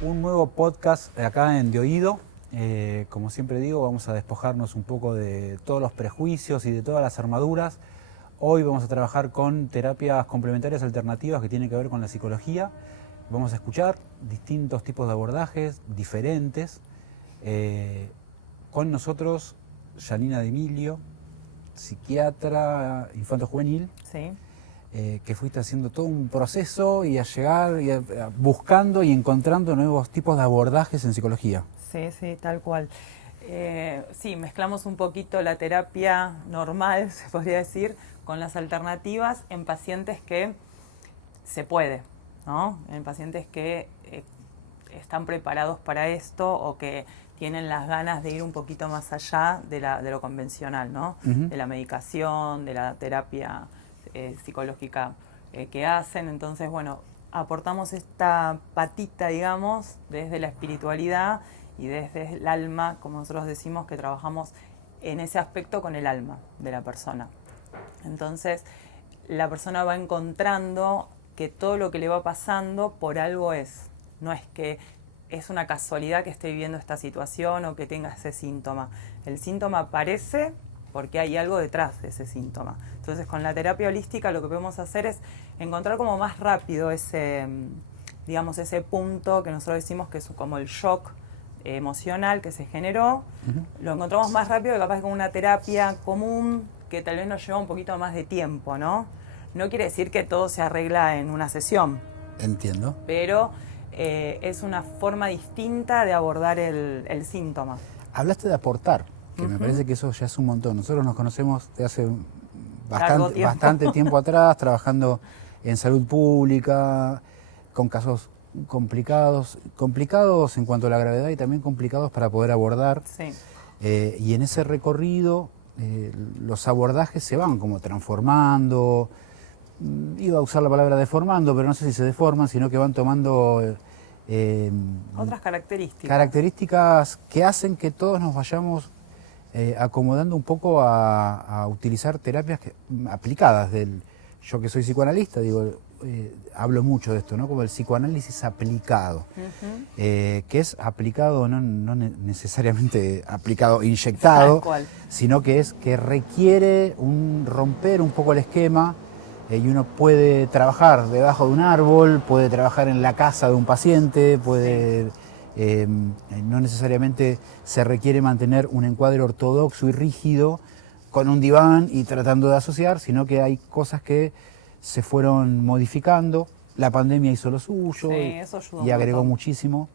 un nuevo podcast acá en De Oído. Como siempre digo, vamos a despojarnos un poco de todos los prejuicios y de todas las armaduras. Hoy vamos a trabajar con terapias complementarias alternativas que tienen que ver con la psicología. Vamos a escuchar distintos tipos de abordajes diferentes. Con nosotros, Janina de Emilio, psiquiatra infanto-juvenil. Sí. Que fuiste haciendo todo un proceso y a llegar y buscando y encontrando nuevos tipos de abordajes en psicología. Sí, sí, tal cual. Sí, mezclamos un poquito la terapia normal, se podría decir, con las alternativas en pacientes que se puede, ¿no? En pacientes que están preparados para esto o que tienen las ganas de ir un poquito más allá de lo convencional, ¿no? Uh-huh. De la medicación, de la terapia psicológica que hacen. Entonces, bueno, aportamos esta patita, digamos, desde la espiritualidad y desde el alma, como nosotros decimos, que trabajamos en ese aspecto con el alma de la persona. Entonces, la persona va encontrando que todo lo que le va pasando por algo es. No es que es una casualidad que esté viviendo esta situación o que tenga ese síntoma. El síntoma aparece porque hay algo detrás de ese síntoma. Entonces, con la terapia holística lo que podemos hacer es encontrar como más rápido ese, digamos, ese punto que nosotros decimos que es como el shock emocional que se generó. Uh-huh. Lo encontramos más rápido que capaz con una terapia común que tal vez nos lleva un poquito más de tiempo, ¿no? No quiere decir que todo se arregla en una sesión. Entiendo. Pero es una forma distinta de abordar el síntoma. Hablaste de aportar, que me parece que eso ya es un montón. Nosotros nos conocemos de hace bastante tiempo atrás, trabajando en salud pública, con casos complicados en cuanto a la gravedad y también complicados para poder abordar. Sí. Y en ese recorrido los abordajes se van como transformando. Iba a usar la palabra deformando, pero no sé si se deforman, sino que van tomando otras características. Características que hacen que todos nos vayamos acomodando un poco a utilizar terapias aplicadas. Yo que soy psicoanalista, digo, hablo mucho de esto, ¿no? Como el psicoanálisis aplicado, uh-huh. Que es aplicado, no necesariamente aplicado, inyectado, sino que requiere romper un poco el esquema. Y uno puede trabajar debajo de un árbol, puede trabajar en la casa de un paciente, puede no necesariamente se requiere mantener un encuadre ortodoxo y rígido con un diván y tratando de asociar, sino que hay cosas que se fueron modificando. La pandemia hizo lo suyo y agregó muchísimo.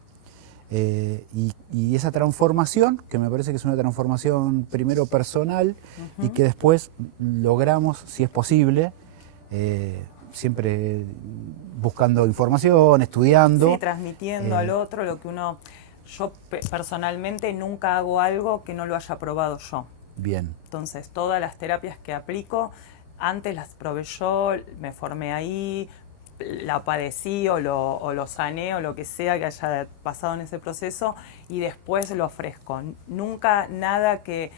Y esa transformación, que me parece que es una transformación primero personal, uh-huh. y que después logramos, si es posible, siempre buscando información, estudiando. Sí, transmitiendo al otro lo que uno... Yo personalmente nunca hago algo que no lo haya probado yo. Bien. Entonces, todas las terapias que aplico, antes las probé yo, me formé ahí, la padecí o lo sané o lo que sea que haya pasado en ese proceso y después lo ofrezco. Nunca nada que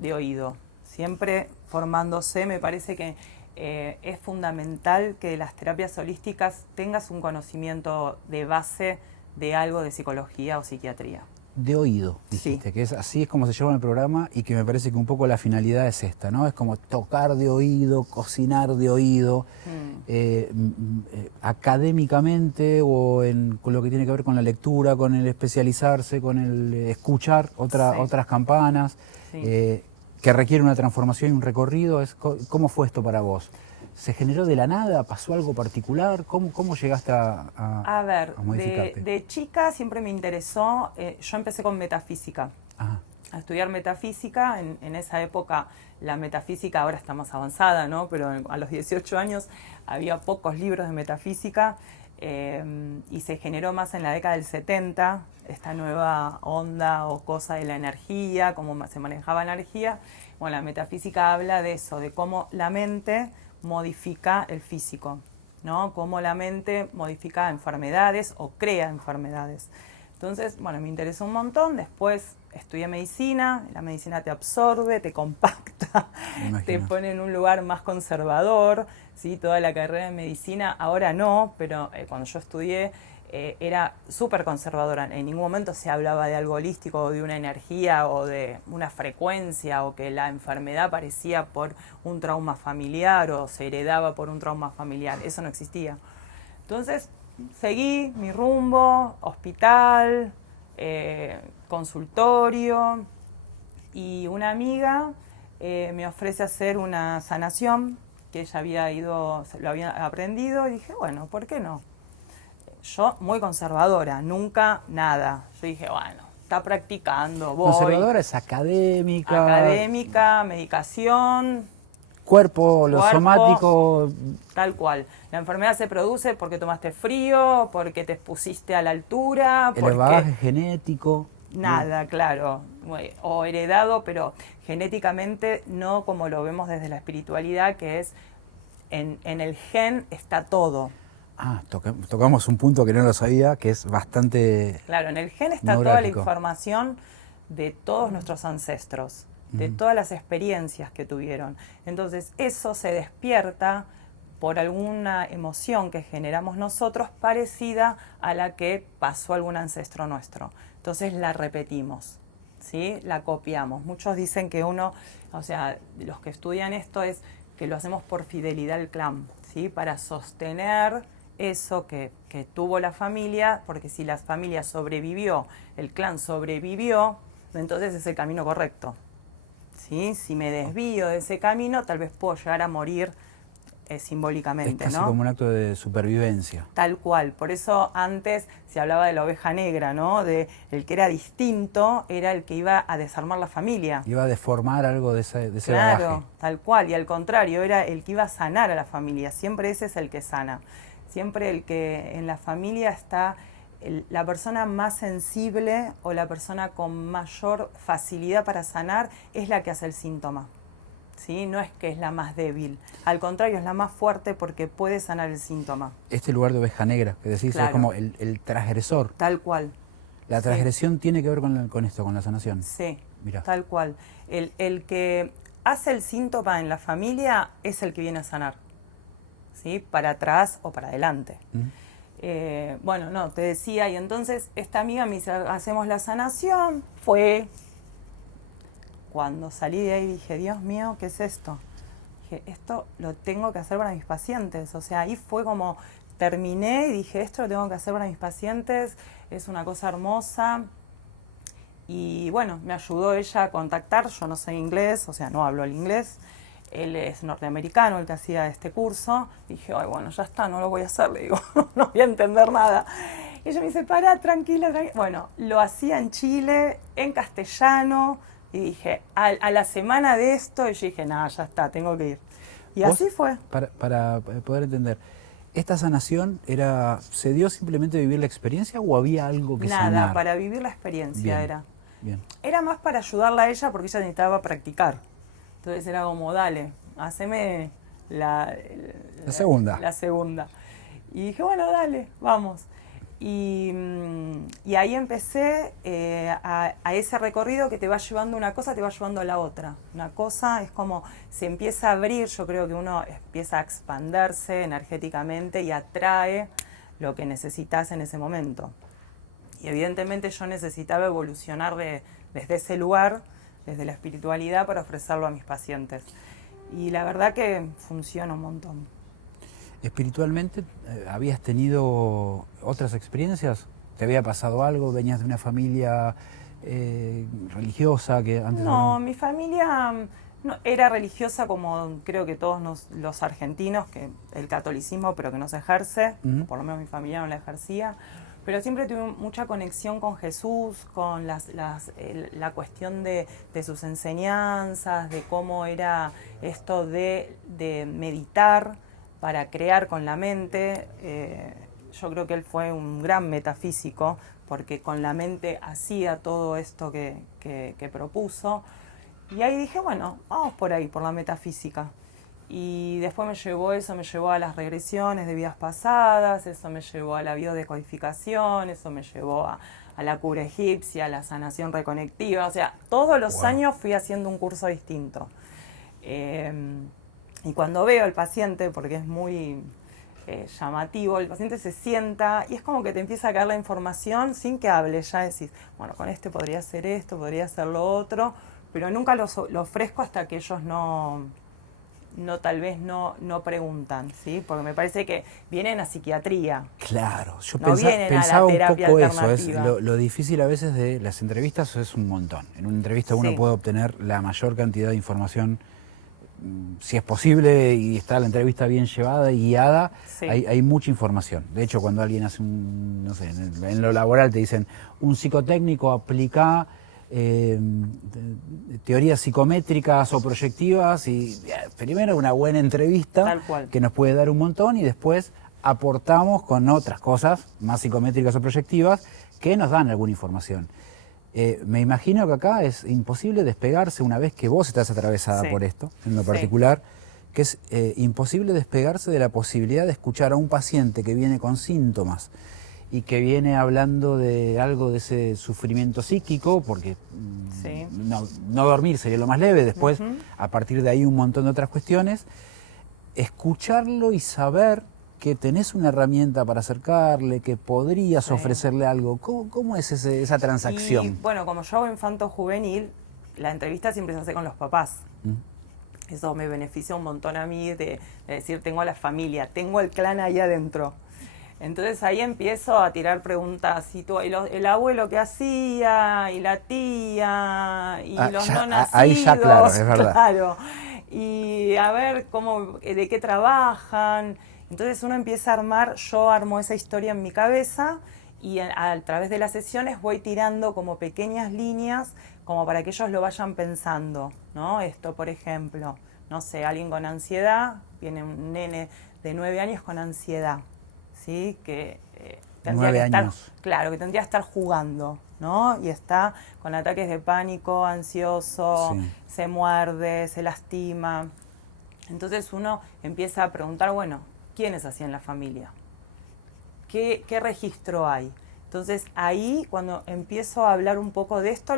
de oído. Siempre formándose, me parece que es fundamental que las terapias holísticas tengas un conocimiento de base de algo de psicología o psiquiatría. De oído, dijiste, sí. Que así es como se llama el programa y que me parece que un poco la finalidad es esta, ¿no? Es como tocar de oído, cocinar de oído, académicamente o con lo que tiene que ver con la lectura, con el especializarse, con el escuchar otras campanas. Sí. Que requiere una transformación y un recorrido. ¿Cómo fue esto para vos? ¿Se generó de la nada? ¿Pasó algo particular? ¿Cómo llegaste a modificarte? De chica siempre me interesó, yo empecé con metafísica, Ajá. A estudiar metafísica. En esa época la metafísica ahora está más avanzada, ¿no? Pero a los 18 años había pocos libros de metafísica y se generó más en la década del 70, esta nueva onda o cosa de la energía, cómo se manejaba la energía. Bueno, la metafísica habla de eso, de cómo la mente modifica el físico, ¿no? Cómo la mente modifica enfermedades o crea enfermedades. Entonces, bueno, me interesó un montón. Después estudié medicina. La medicina te absorbe, te compacta, te pone en un lugar más conservador, ¿sí? Toda la carrera de medicina, ahora no, pero cuando yo estudié era súper conservadora. En ningún momento se hablaba de algo holístico o de una energía o de una frecuencia o que la enfermedad aparecía por un trauma familiar o se heredaba por un trauma familiar. Eso no existía. Entonces seguí mi rumbo, hospital, consultorio, y una amiga me ofrece hacer una sanación que ella había ido, lo había aprendido, y dije, bueno, ¿por qué no? Yo muy conservadora, nunca nada. Yo dije, bueno, está practicando, voy. Conservadora es académica. Académica, medicación. Cuerpo, lo somático. Tal cual. La enfermedad se produce porque tomaste frío, porque te expusiste a la altura. El bagaje genético. Nada, claro. O heredado, pero genéticamente no como lo vemos desde la espiritualidad, que es en el gen está todo. Tocamos un punto que no lo sabía, que es bastante... Claro, en el gen está toda la información de todos nuestros ancestros, de todas las experiencias que tuvieron. Entonces, eso se despierta por alguna emoción que generamos nosotros parecida a la que pasó algún ancestro nuestro. Entonces, la repetimos, ¿sí? La copiamos. Muchos dicen que los que estudian esto es que lo hacemos por fidelidad al clan, ¿sí? Para sostener eso que tuvo la familia, porque si la familia sobrevivió, el clan sobrevivió, entonces es el camino correcto. ¿Sí? Si me desvío de ese camino, tal vez puedo llegar a morir simbólicamente, es casi ¿no? como un acto de supervivencia. Tal cual. Por eso antes se hablaba de la oveja negra, ¿no? De el que era distinto era el que iba a desarmar la familia. Iba a deformar algo de ese Claro, bagaje. tal cual. Y al contrario, era el que iba a sanar a la familia. Siempre ese es el que sana. Siempre el que en la familia está la persona más sensible o la persona con mayor facilidad para sanar es la que hace el síntoma. ¿Sí? No es que es la más débil, al contrario, es la más fuerte porque puede sanar el síntoma. Este lugar de oveja negra que decís, claro. Es como el transgresor. Tal cual. La transgresión tiene que ver con esto, con la sanación. Sí, mirá. Tal cual. El que hace el síntoma en la familia es el que viene a sanar, ¿sí? Para atrás o para adelante. Te decía, y entonces esta amiga me dice, hacemos la sanación, Cuando salí de ahí dije, Dios mío, ¿qué es esto? Dije, esto lo tengo que hacer para mis pacientes. O sea, ahí fue como, terminé y dije, esto lo tengo que hacer para mis pacientes, es una cosa hermosa. Y bueno, me ayudó ella a contactar, yo no sé inglés, o sea, no hablo el inglés. Él es norteamericano, el que hacía este curso. Dije, ay, bueno, ya está, no lo voy a hacer, le digo, no voy a entender nada. Y ella me dice, tranquila. Bueno, lo hacía en Chile, en castellano. Y dije, a la semana de esto, y yo dije, nada, ya está, tengo que ir. Y así fue. Para poder entender, ¿esta sanación se dio simplemente vivir la experiencia o había algo que sanar? Nada, para vivir la experiencia era. Bien. Era más para ayudarla a ella porque ella necesitaba practicar. Entonces era como, dale, haceme la segunda. La segunda. Y dije, bueno, dale, vamos. Y ahí empecé a ese recorrido que te va llevando una cosa, te va llevando a la otra. Una cosa es como se empieza a abrir, yo creo que uno empieza a expandirse energéticamente y atrae lo que necesitas en ese momento. Y evidentemente yo necesitaba evolucionar desde ese lugar, desde la espiritualidad, para ofrecerlo a mis pacientes. Y la verdad que funciona un montón. ¿Espiritualmente habías tenido otras experiencias? ¿Te había pasado algo? ¿Venías de una familia religiosa que antes? No, mi familia no, era religiosa como creo que todos los argentinos, que el catolicismo, pero que no se ejerce, por lo menos mi familia no la ejercía. Pero siempre tuve mucha conexión con Jesús, con la cuestión de sus enseñanzas, de cómo era esto de meditar para crear con la mente. Yo creo que él fue un gran metafísico, porque con la mente hacía todo esto que propuso. Y ahí dije, bueno, vamos por ahí, por la metafísica. Y después me llevó a las regresiones de vidas pasadas, eso me llevó a la biodecodificación, eso me llevó a la cura egipcia, a la sanación reconectiva. O sea, todos los años fui haciendo un curso distinto. Y cuando veo al paciente, porque es muy llamativo, el paciente se sienta y es como que te empieza a caer la información sin que hables, ya decís, bueno, con este podría ser esto, podría ser lo otro, pero nunca lo ofrezco hasta que ellos tal vez no preguntan, ¿sí? Porque me parece que vienen a psiquiatría. Claro, yo No vienen a la pensaba un terapia poco eso, alternativa. lo difícil a veces de las entrevistas es un montón. En una entrevista uno Sí. puede obtener la mayor cantidad de información, si es posible, y está la entrevista bien llevada y guiada, Sí. hay mucha información. De hecho, cuando alguien hace no sé, en lo laboral te dicen, un psicotécnico aplica teorías psicométricas o proyectivas, y primero una buena entrevista Tal cual. que nos puede dar un montón, y después aportamos con otras cosas más psicométricas o proyectivas que nos dan alguna información. Me imagino que acá es imposible despegarse una vez que vos estás atravesada Sí. por esto, en lo Sí. particular, que es imposible despegarse de la posibilidad de escuchar a un paciente que viene con síntomas y que viene hablando de algo de ese sufrimiento psíquico, porque Sí. no dormir sería lo más leve, después Ujú. a partir de ahí un montón de otras cuestiones, escucharlo y saber que tenés una herramienta para acercarle, que podrías Sí. ofrecerle algo. ¿Cómo es esa transacción? Y bueno, como yo hago infanto juvenil, la entrevista siempre se hace con los papás. Eso me beneficia un montón a mí de decir, tengo a la familia, tengo el clan ahí adentro. Entonces ahí empiezo a tirar preguntas, y el abuelo que hacía, y la tía, y los ya, no nacidos. ahí ya, claro, es verdad. Claro. Y a ver de qué trabajan. Entonces uno empieza a armar, yo armo esa historia en mi cabeza y a través de las sesiones voy tirando como pequeñas líneas como para que ellos lo vayan pensando, ¿no? Esto, por ejemplo, no sé, alguien con ansiedad, viene un nene de 9 años con ansiedad, ¿sí? Que tendría 9 que estar, años. claro, que tendría que estar jugando, ¿no? Y está con ataques de pánico, ansioso, Sí. se muerde, se lastima. Entonces uno empieza a preguntar, bueno, ¿quién es así en la familia? ¿Qué registro hay? Entonces ahí cuando empiezo a hablar un poco de esto,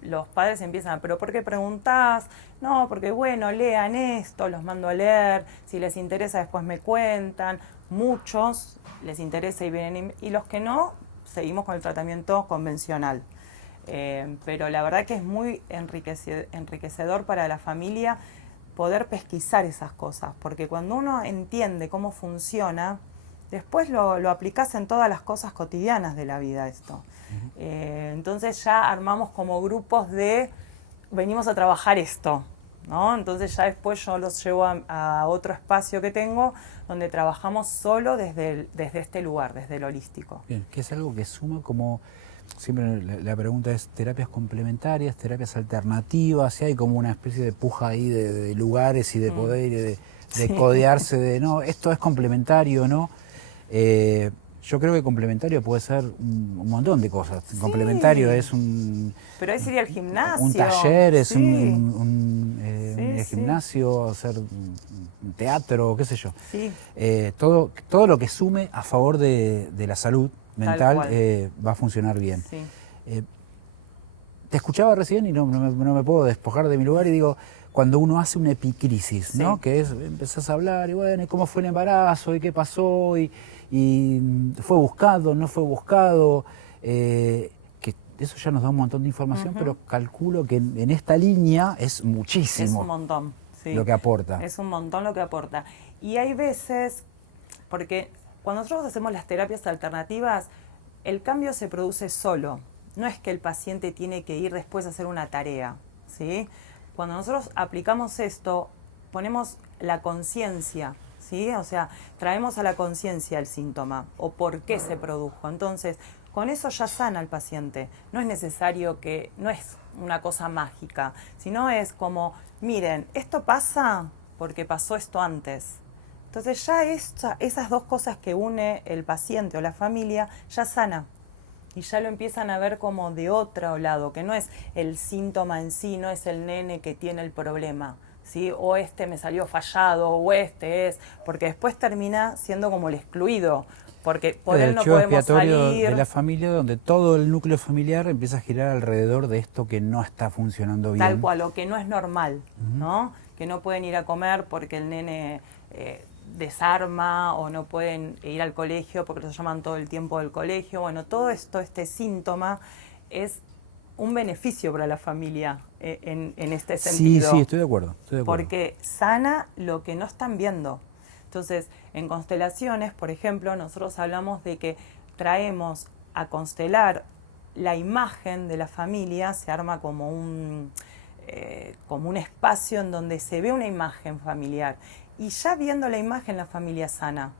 los padres empiezan, ¿pero por qué preguntás? No, porque bueno, lean esto, los mando a leer, si les interesa después me cuentan. Muchos les interesa y vienen, y los que no, seguimos con el tratamiento convencional. Pero la verdad que es muy enriquecedor para la familia poder pesquisar esas cosas, porque cuando uno entiende cómo funciona, después lo aplicás en todas las cosas cotidianas de la vida esto. Entonces ya armamos como grupos venimos a trabajar esto, ¿no? Entonces ya después yo los llevo a otro espacio que tengo donde trabajamos solo desde este lugar, desde el holístico. Bien, que es algo que suma como... Siempre la pregunta es terapias complementarias, terapias alternativas, si hay como una especie de puja ahí de lugares y de poder y de Sí. codearse de, no, esto es complementario, ¿no? Yo creo que complementario puede ser un montón de cosas. Sí. Complementario es un... Pero es ir al gimnasio. Un taller, es Sí. ir al Sí. gimnasio, hacer un teatro, qué sé yo. Sí. Todo lo que sume a favor de la salud mental cual. va a funcionar bien. Sí. Te escuchaba recién y no me puedo despojar de mi lugar y digo, cuando uno hace una epicrisis, Sí. ¿no? Que es, empezás a hablar y bueno, ¿y cómo fue el embarazo? ¿Y qué pasó? ¿Y fue buscado? ¿No fue buscado? Que eso ya nos da un montón de información, pero calculo que en esta línea es muchísimo. Es un montón, sí. Lo que aporta. Es un montón lo que aporta. Y hay veces, porque cuando nosotros hacemos las terapias alternativas, el cambio se produce solo. No es que el paciente tiene que ir después a hacer una tarea, ¿sí? Cuando nosotros aplicamos esto, ponemos la conciencia, ¿sí? O sea, traemos a la conciencia el síntoma o por qué se produjo. Entonces, con eso ya sana al paciente. No es necesario no es una cosa mágica, sino es como, miren, esto pasa porque pasó esto antes. Entonces ya esas dos cosas que une el paciente o la familia ya sana. Y ya lo empiezan a ver como de otro lado, que no es el síntoma en sí, no es el nene que tiene el problema, ¿sí? O este me salió fallado, o este es, porque después termina siendo como el excluido, porque por él no podemos expiatorio salir. De la familia, donde todo el núcleo familiar empieza a girar alrededor de esto que no está funcionando bien. Tal cual, o que no es normal, ¿no? Que no pueden ir a comer porque el nene desarma o no pueden ir al colegio porque los llaman todo el tiempo del colegio. Bueno, todo esto, este síntoma es un beneficio para la familia en este sentido. Sí, sí, estoy de acuerdo. Porque sana lo que no están viendo. Entonces, en constelaciones, por ejemplo, nosotros hablamos de que traemos a constelar la imagen de la familia, se arma como un espacio en donde se ve una imagen familiar. Y ya viendo la imagen, la familia sana.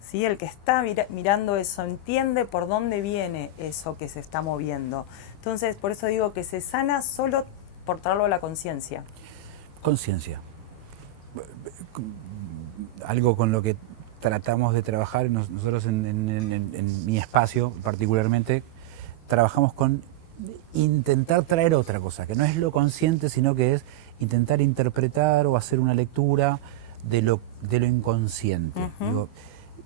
¿Sí? El que está mirando eso entiende por dónde viene eso que se está moviendo. Entonces, por eso digo que se sana solo por traerlo a la conciencia. Conciencia. Algo con lo que tratamos de trabajar, nosotros en mi espacio particularmente, trabajamos con intentar traer otra cosa, que no es lo consciente, sino que es intentar interpretar o hacer una lectura de lo inconsciente. Digo,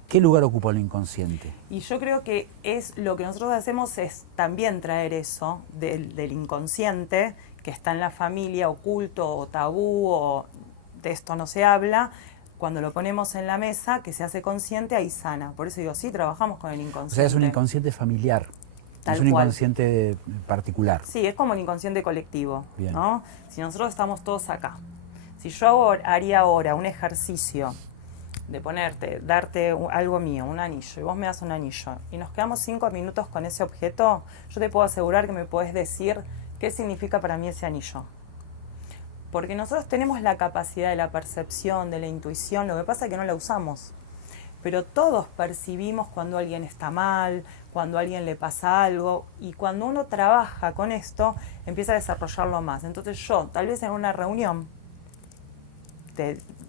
¿qué lugar ocupa lo inconsciente? Y yo creo que es lo que nosotros hacemos es también traer eso del inconsciente que está en la familia, oculto o tabú, o de esto no se habla. Cuando lo ponemos en la mesa, que se hace consciente, ahí sana. Por eso digo, sí, trabajamos con el inconsciente. O sea, es un inconsciente familiar, Tal es un cual. inconsciente particular. Sí, es como el inconsciente colectivo, Bien. ¿no? Si nosotros estamos todos acá, si yo haría ahora un ejercicio de darte algo mío, un anillo, y vos me das un anillo, y nos quedamos 5 minutos con ese objeto, yo te puedo asegurar que me podés decir qué significa para mí ese anillo. Porque nosotros tenemos la capacidad de la percepción, de la intuición, lo que pasa es que no la usamos. Pero todos percibimos cuando alguien está mal, cuando a alguien le pasa algo, y cuando uno trabaja con esto, empieza a desarrollarlo más. Entonces yo, tal vez en una reunión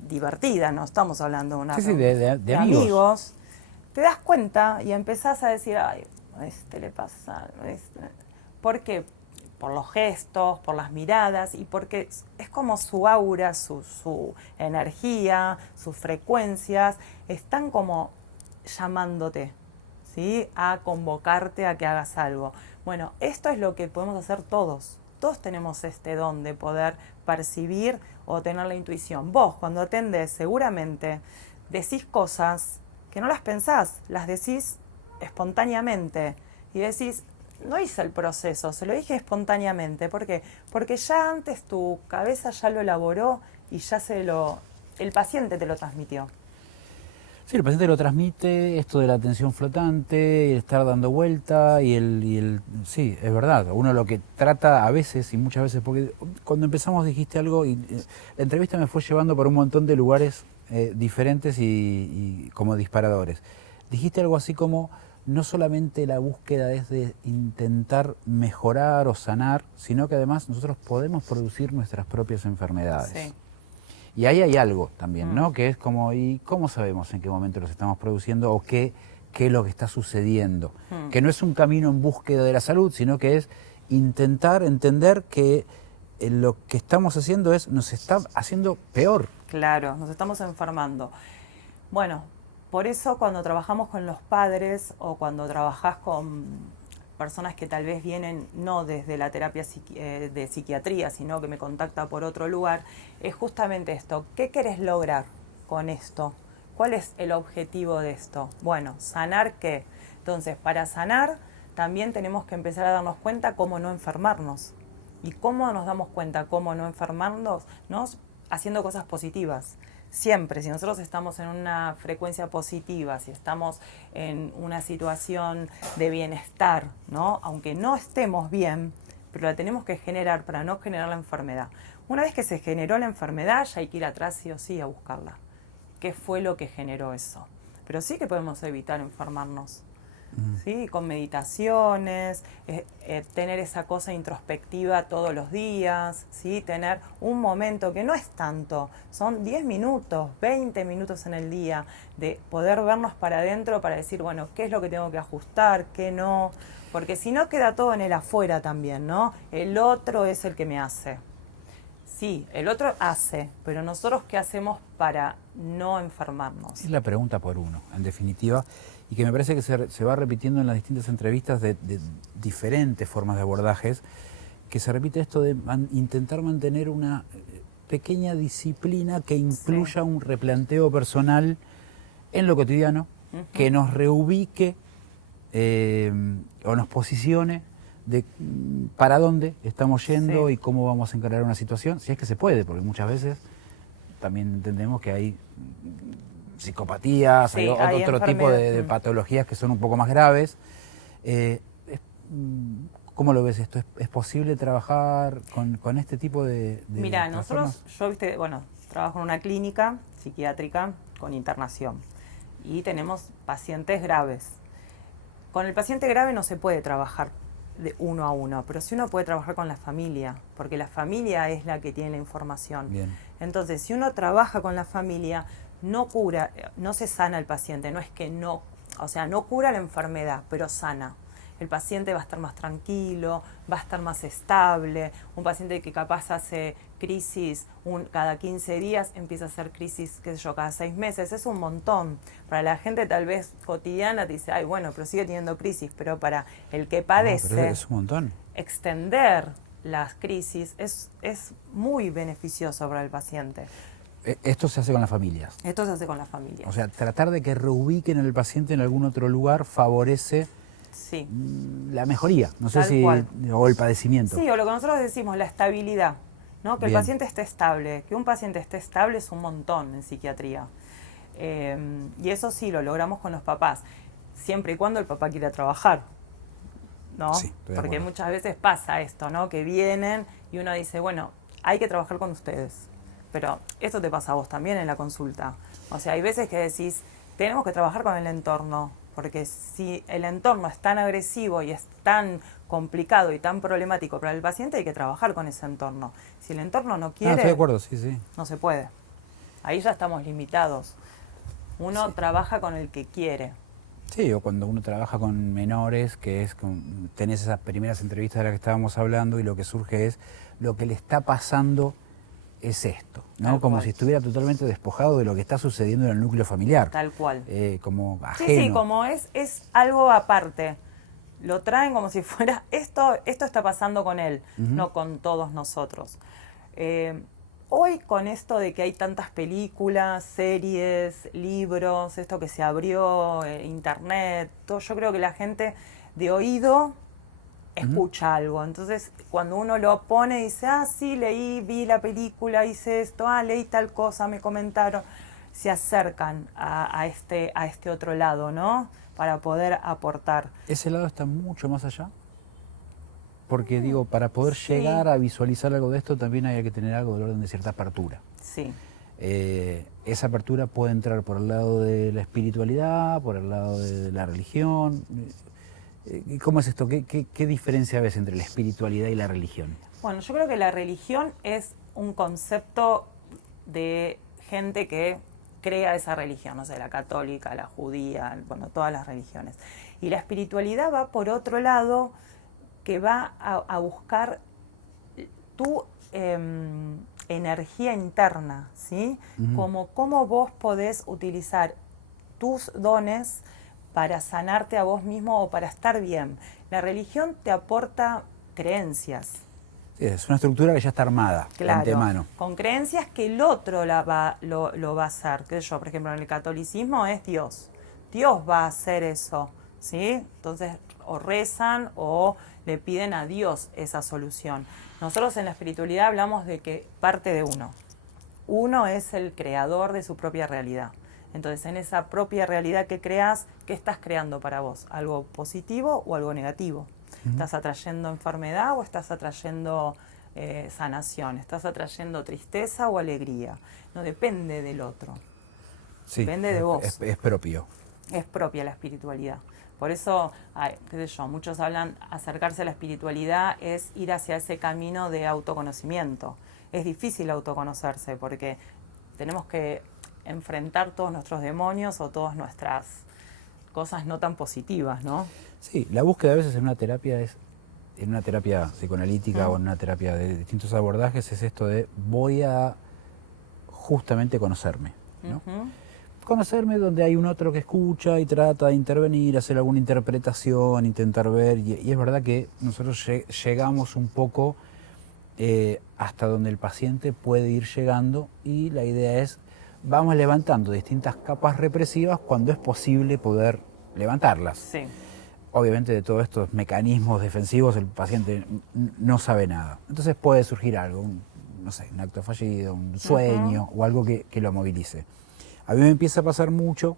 divertida, no estamos hablando de una reunión de amigos, te das cuenta y empezás a decir, ay, a este le pasa algo. ¿Por qué? Por los gestos, por las miradas, y porque es como su aura, su energía, sus frecuencias, están como llamándote, ¿sí? A convocarte a que hagas algo. Bueno, esto es lo que podemos hacer todos. Todos tenemos este don de poder percibir o tener la intuición. Vos, cuando atendés, seguramente decís cosas que no las pensás, las decís espontáneamente y decís, no hice el proceso, se lo dije espontáneamente. ¿Por qué? Porque ya antes tu cabeza ya lo elaboró y ya el paciente te lo transmitió. Sí, el paciente lo transmite, esto de la atención flotante, el estar dando vuelta sí, es verdad. Uno lo que trata a veces y muchas veces, porque cuando empezamos dijiste algo y la entrevista me fue llevando por un montón de lugares diferentes y como disparadores. Dijiste algo así como, no solamente la búsqueda es de intentar mejorar o sanar, sino que además nosotros podemos producir nuestras propias enfermedades. Sí. Y ahí hay algo también, ¿no? Que es como, ¿y cómo sabemos en qué momento los estamos produciendo o qué es lo que está sucediendo? Que no es un camino en búsqueda de la salud, sino que es intentar entender que lo que estamos haciendo nos está haciendo peor. Claro, nos estamos enfermando. Bueno, por eso cuando trabajamos con los padres o cuando trabajás con personas que tal vez vienen no desde la terapia de psiquiatría, sino que me contacta por otro lugar, es justamente esto. ¿Qué querés lograr con esto? ¿Cuál es el objetivo de esto? Bueno, ¿sanar qué? Entonces, para sanar también tenemos que empezar a darnos cuenta cómo no enfermarnos. ¿Y cómo nos damos cuenta cómo no enfermarnos? Haciendo cosas positivas. Siempre, si nosotros estamos en una frecuencia positiva, si estamos en una situación de bienestar, ¿no? Aunque no estemos bien, pero la tenemos que generar para no generar la enfermedad. Una vez que se generó la enfermedad, ya hay que ir atrás sí o sí a buscarla. ¿Qué fue lo que generó eso? Pero sí que podemos evitar enfermarnos. ¿Sí? Con meditaciones, tener esa cosa introspectiva todos los días, ¿sí? Tener un momento que no es tanto, son 10 minutos, 20 minutos en el día, de poder vernos para adentro para decir, bueno, ¿qué es lo que tengo que ajustar, qué no? Porque si no queda todo en el afuera también, ¿no? El otro es el que me hace. Sí, el otro hace, pero nosotros ¿qué hacemos para no enfermarnos? Es la pregunta por uno, en definitiva, y que me parece que se va repitiendo en las distintas entrevistas de diferentes formas de abordajes, que se repite esto de intentar mantener una pequeña disciplina que incluya un replanteo personal en lo cotidiano, que nos reubique o nos posicione de para dónde estamos yendo Sí. y cómo vamos a encarar una situación, si es que se puede, porque muchas veces también entendemos que hay psicopatías, Sí, hay hay otro tipo de enfermedad. patologías que son un poco más graves. ¿Cómo lo ves esto? ¿Es posible trabajar con este tipo de Mira, trastornos? nosotros, yo, viste, bueno, trabajo en una clínica psiquiátrica con internación y tenemos pacientes graves. Con el paciente grave no se puede trabajar de uno a uno, pero sí uno puede trabajar con la familia, porque la familia es la que tiene la información. Bien. Entonces, si uno trabaja con la familia, no cura, no se sana el paciente, no es que no, o sea, no cura la enfermedad, pero sana. El paciente va a estar más tranquilo, va a estar más estable. Un paciente que capaz hace crisis cada 15 días, empieza a hacer crisis, qué sé yo, cada 6 meses. Es un montón. Para la gente tal vez cotidiana te dice, ay, bueno, pero sigue teniendo crisis. Pero para el que No, pero padece, es un montón. extender las crisis es muy beneficioso para el paciente. Esto se hace con las familias. Esto se hace con la familia. O sea, tratar de que reubiquen al paciente en algún otro lugar favorece Sí. la mejoría, no sé Tal si, cual. o el padecimiento. Sí, o lo que nosotros decimos, la estabilidad, ¿no? Que el Bien. paciente esté estable. Que un paciente esté estable es un montón en psiquiatría. Y eso sí, lo logramos con los papás, siempre y cuando el papá quiera trabajar, ¿no? Sí, estoy de Porque acuerdo. muchas veces pasa esto, ¿no? Que vienen y uno dice, bueno, hay que trabajar con ustedes. Pero esto te pasa a vos también en la consulta. O sea, hay veces que decís, tenemos que trabajar con el entorno, porque si el entorno es tan agresivo y es tan complicado y tan problemático para el paciente, hay que trabajar con ese entorno. Si el entorno no Ah, estoy de quiere, acuerdo, sí, sí. no se puede. Ahí ya estamos limitados. Uno Sí. trabaja con el que quiere. Sí, o cuando uno trabaja con menores, que es tenés esas primeras entrevistas de las que estábamos hablando y lo que surge es lo que le está pasando es esto, ¿no? Tal Como cual. si estuviera totalmente despojado de lo que está sucediendo en el núcleo familiar. Tal cual. Como Sí, sí, ajeno. como es algo aparte. Lo traen como si fuera, esto está pasando con él, no con todos nosotros. Hoy con esto de que hay tantas películas, series, libros, esto que se abrió, internet, todo, yo creo que la gente de oído escucha algo. Entonces, cuando uno lo pone y dice, ah, sí, leí, vi la película, hice esto, ah, leí tal cosa, me comentaron, se acercan a este otro lado, ¿no? Para poder aportar. Ese lado está mucho más allá. Porque digo, para poder Sí. llegar a visualizar algo de esto también hay que tener algo del orden de cierta apertura. Sí. Esa apertura puede entrar por el lado de la espiritualidad, por el lado de la religión. ¿Cómo es esto? ¿Qué diferencia ves entre la espiritualidad y la religión? Bueno, yo creo que la religión es un concepto de gente que crea esa religión, no sé, la católica, la judía, bueno, todas las religiones. Y la espiritualidad va por otro lado, que va a buscar tu energía interna, ¿sí? Como cómo vos podés utilizar tus dones para sanarte a vos mismo o para estar bien. La religión te aporta creencias. Sí, es una estructura que ya está armada de Claro, antemano. con creencias que el otro lo va a hacer. ¿Qué sé yo? Por ejemplo, en el catolicismo es Dios. Dios va a hacer eso, ¿sí? Entonces, o rezan o le piden a Dios esa solución. Nosotros en la espiritualidad hablamos de que parte de uno. Uno es el creador de su propia realidad. Entonces, en esa propia realidad que creas, ¿qué estás creando para vos? ¿Algo positivo o algo negativo? ¿Estás atrayendo enfermedad o estás atrayendo sanación? ¿Estás atrayendo tristeza o alegría? No depende del otro. Sí, Depende de vos. es propio. Es propia la espiritualidad. Por eso, qué sé yo, muchos hablan, acercarse a la espiritualidad es ir hacia ese camino de autoconocimiento. Es difícil autoconocerse porque tenemos que enfrentar todos nuestros demonios o todas nuestras cosas no tan positivas, ¿no? Sí, la búsqueda a veces en una terapia en una terapia psicoanalítica o en una terapia de distintos abordajes, es esto de voy a justamente conocerme, ¿no? Conocerme donde hay un otro que escucha y trata de intervenir, hacer alguna interpretación, intentar ver, y es verdad que nosotros llegamos un poco hasta donde el paciente puede ir llegando y la idea es vamos levantando distintas capas represivas cuando es posible poder levantarlas. Sí. Obviamente de todos estos mecanismos defensivos el paciente no sabe nada. Entonces puede surgir algo, no sé, un acto fallido, un sueño o algo que lo movilice. A mí me empieza a pasar mucho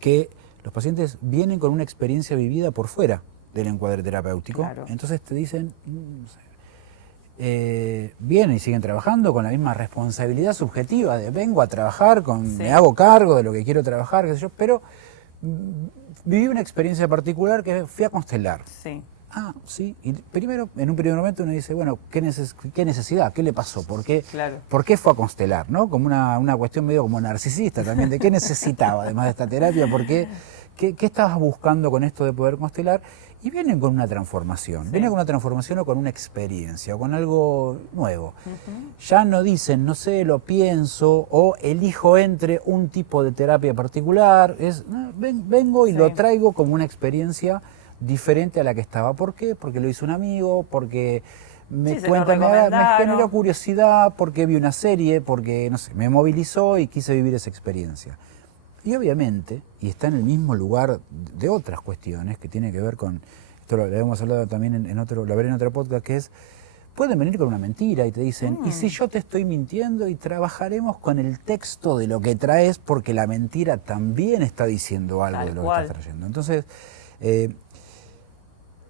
que los pacientes vienen con una experiencia vivida por fuera del encuadre terapéutico. Claro. Entonces te dicen, no sé, vienen y siguen trabajando con la misma responsabilidad subjetiva de vengo a trabajar, me hago cargo de lo que quiero trabajar, qué sé yo, pero viví una experiencia particular que fui a constelar. Sí. Ah, sí. Y primero, en un primer momento uno dice, bueno, ¿qué necesidad? ¿Qué le pasó? ¿Por qué fue a constelar? ¿No? Como una cuestión medio como narcisista también, de qué necesitaba además de esta terapia, qué estabas buscando con esto de poder constelar. Y vienen con una transformación, vienen con una transformación o con una experiencia, o con algo nuevo. Ya no dicen, no sé, lo pienso, o elijo entre un tipo de terapia particular, vengo y lo traigo como una experiencia diferente a la que estaba. ¿Por qué? Porque lo hizo un amigo, porque me generó curiosidad, porque vi una serie, porque, no sé, me movilizó y quise vivir esa experiencia. Y obviamente, y está en el mismo lugar de otras cuestiones que tiene que ver con, esto lo hemos hablado también lo veré en otro podcast, que es, pueden venir con una mentira y te dicen, ¿y si yo te estoy mintiendo? Y trabajaremos con el texto de lo que traes, porque la mentira también está diciendo algo de lo que estás trayendo. Entonces,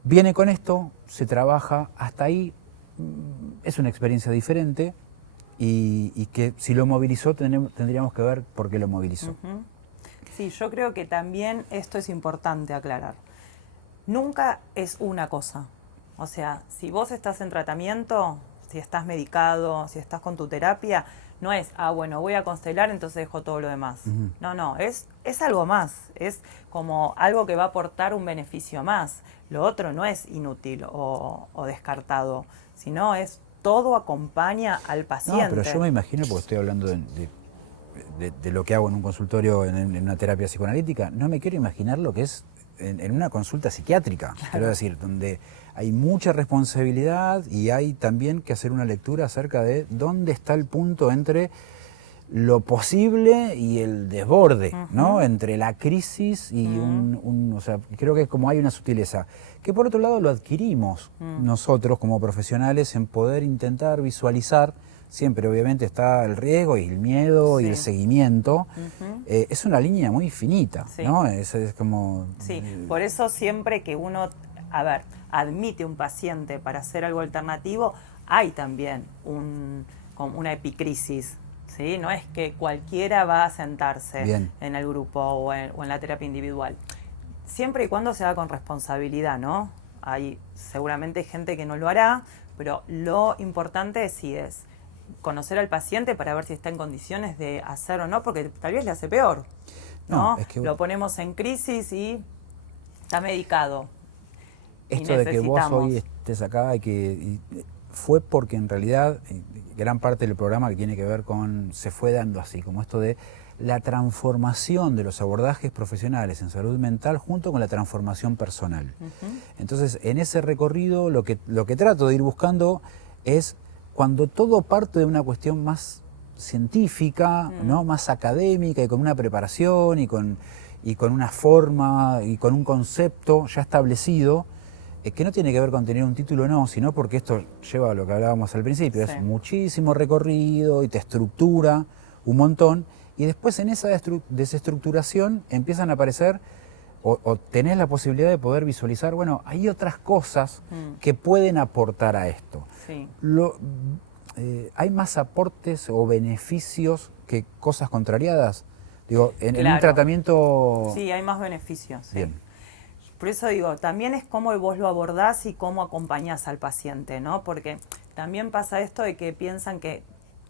viene con esto, se trabaja, hasta ahí es una experiencia diferente y que si lo movilizó tendríamos que ver por qué lo movilizó. Sí, yo creo que también esto es importante aclarar. Nunca es una cosa. O sea, si vos estás en tratamiento, si estás medicado, si estás con tu terapia, no es, bueno, voy a constelar, entonces dejo todo lo demás. No, es algo más. Es como algo que va a aportar un beneficio más. Lo otro no es inútil o descartado, sino es todo acompaña al paciente. No, pero yo me imagino, porque estoy hablando de lo que hago en un consultorio, en una terapia psicoanalítica, no me quiero imaginar lo que es en una consulta psiquiátrica, quiero decir, donde hay mucha responsabilidad y hay también que hacer una lectura acerca de dónde está el punto entre lo posible y el desborde, ¿no? Entre la crisis y o sea, creo que como hay una sutileza, que por otro lado lo adquirimos nosotros como profesionales en poder intentar visualizar. Siempre obviamente está el riesgo y el miedo y el seguimiento. Es una línea muy finita, ¿no? Es como... Sí, por eso siempre que uno, admite un paciente para hacer algo alternativo, hay también como una epicrisis, ¿sí? No es que cualquiera va a sentarse en el grupo o en la terapia individual. Siempre y cuando se haga con responsabilidad, ¿no? Hay seguramente gente que no lo hará, pero lo importante sí es conocer al paciente para ver si está en condiciones de hacer o no, porque tal vez le hace peor, ¿no? Es que lo ponemos en crisis y está medicado. Esto de que vos hoy estés acá fue porque en realidad gran parte del programa que tiene que ver con, se fue dando así, como esto de la transformación de los abordajes profesionales en salud mental junto con la transformación personal. Entonces, en ese recorrido lo que trato de ir buscando es cuando todo parte de una cuestión más científica, ¿no? Más académica y con una preparación y con una forma y con un concepto ya establecido, que no tiene que ver con tener un título o no, sino porque esto lleva a lo que hablábamos al principio, es muchísimo recorrido y te estructura un montón, y después en esa desestructuración empiezan a aparecer o tenés la posibilidad de poder visualizar, bueno, hay otras cosas que pueden aportar a esto. ¿Hay más aportes o beneficios que cosas contrariadas? Digo, en un tratamiento... Sí, hay más beneficios. Bien. Por eso digo, también es cómo vos lo abordás y cómo acompañás al paciente, ¿no? Porque también pasa esto de que piensan que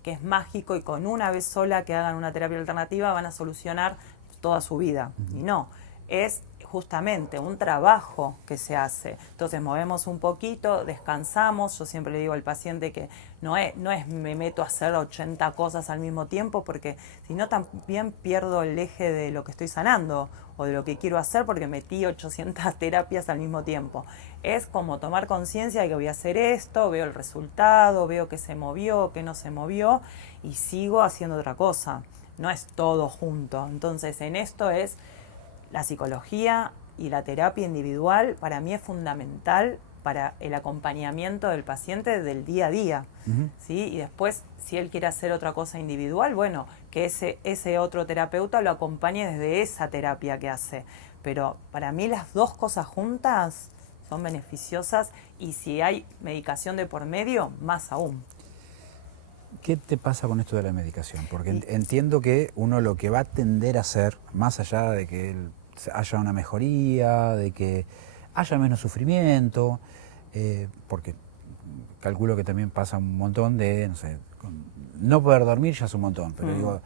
es mágico y con una vez sola que hagan una terapia alternativa van a solucionar toda su vida. Y no, es justamente un trabajo que se hace. Entonces movemos un poquito, descansamos. Yo siempre le digo al paciente que no es me meto a hacer 80 cosas al mismo tiempo, porque si no también pierdo el eje de lo que estoy sanando o de lo que quiero hacer, porque metí 800 terapias al mismo tiempo. Es como tomar conciencia de que voy a hacer esto, veo el resultado, veo que se movió, que no se movió y sigo haciendo otra cosa. No es todo junto. Entonces, en esto es la psicología y la terapia individual. Para mí es fundamental para el acompañamiento del paciente del día a día. ¿Sí? Y después, si él quiere hacer otra cosa individual, bueno, que ese otro terapeuta lo acompañe desde esa terapia que hace. Pero para mí las dos cosas juntas son beneficiosas, y si hay medicación de por medio, más aún. ¿Qué te pasa con esto de la medicación? Porque entiendo que uno lo que va a tender a hacer, más allá de que haya una mejoría, de que haya menos sufrimiento, porque calculo que también pasa un montón de, no sé, no poder dormir ya es un montón, pero digo,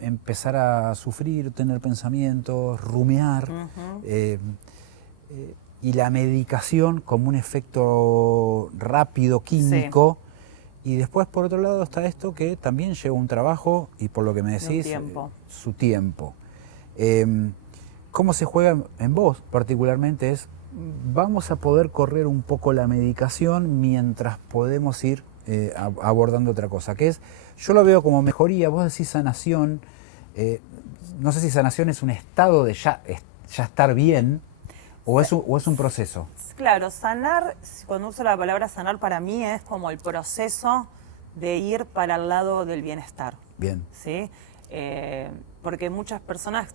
empezar a sufrir, tener pensamientos, rumiar, y la medicación como un efecto rápido, químico. Sí. Y después, por otro lado, está esto que también lleva un trabajo, y por lo que me decís, su tiempo. ¿Cómo se juega en vos particularmente? Vamos a poder correr un poco la medicación mientras podemos ir abordando otra cosa, que es, yo lo veo como mejoría. Vos decís sanación, no sé si sanación es un estado de ya estar bien, o es un proceso. Claro, sanar, cuando uso la palabra sanar, para mí es como el proceso de ir para el lado del bienestar. Bien. ¿Sí? Porque muchas personas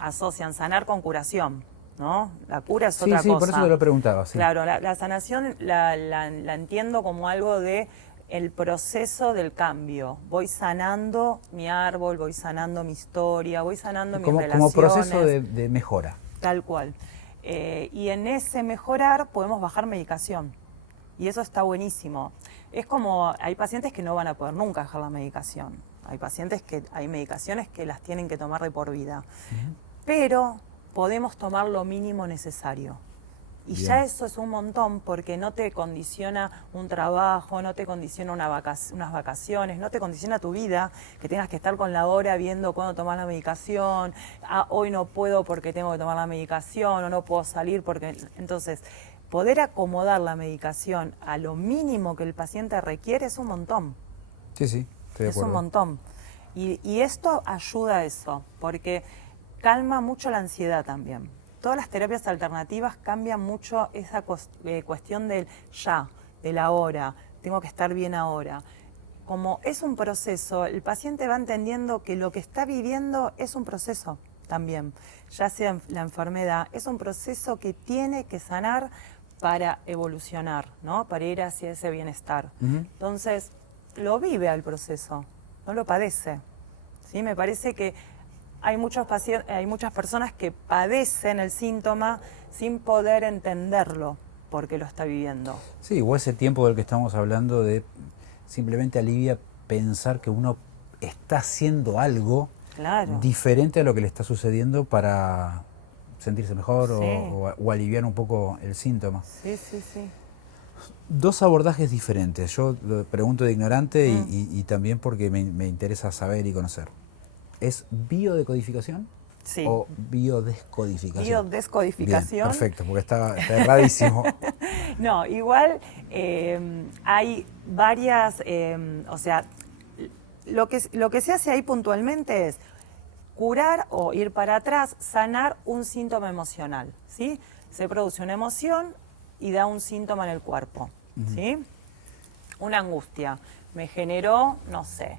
asocian sanar con curación, ¿no? La cura es otra cosa. Sí, por eso te lo preguntaba. Sí. Claro, la sanación la entiendo como algo de el proceso del cambio. Voy sanando mi árbol, voy sanando mi historia, voy sanando mis relaciones. Como proceso de mejora. Tal cual. Y en ese mejorar podemos bajar medicación. Y eso está buenísimo. Es como, hay pacientes que no van a poder nunca dejar la medicación. Hay medicaciones que las tienen que tomar de por vida. Pero podemos tomar lo mínimo necesario. Y bien, ya eso es un montón, porque no te condiciona un trabajo, no te condiciona unas vacaciones, no te condiciona tu vida, que tengas que estar con la hora viendo cuándo tomar la medicación. Hoy no puedo porque tengo que tomar la medicación, o no puedo salir porque... Entonces, poder acomodar la medicación a lo mínimo que el paciente requiere es un montón. Sí, estoy de acuerdo. Es un montón. Y esto ayuda a eso, porque calma mucho la ansiedad también. Todas las terapias alternativas cambian mucho esa cuestión del ya, del ahora, tengo que estar bien ahora. Como es un proceso, el paciente va entendiendo que lo que está viviendo es un proceso también, ya sea la enfermedad, es un proceso que tiene que sanar para evolucionar, ¿no? Para ir hacia ese bienestar. Entonces, lo vive al proceso, no lo padece. ¿Sí? Me parece que hay muchas personas que padecen el síntoma sin poder entenderlo porque lo está viviendo. Sí, o ese tiempo del que estamos hablando de simplemente alivia pensar que uno está haciendo algo diferente a lo que le está sucediendo para sentirse mejor, sí, o aliviar un poco el síntoma. Sí. Dos abordajes diferentes. Yo lo pregunto de ignorante y también porque me interesa saber y conocer. ¿Es biodecodificación? Sí. ¿O biodescodificación? Biodescodificación. Bien, perfecto, porque está erradísimo. No, igual hay varias, o sea, lo que se hace ahí puntualmente es curar o ir para atrás, sanar un síntoma emocional, ¿sí? Se produce una emoción y da un síntoma en el cuerpo, ¿sí? Una angustia. Me generó, no sé,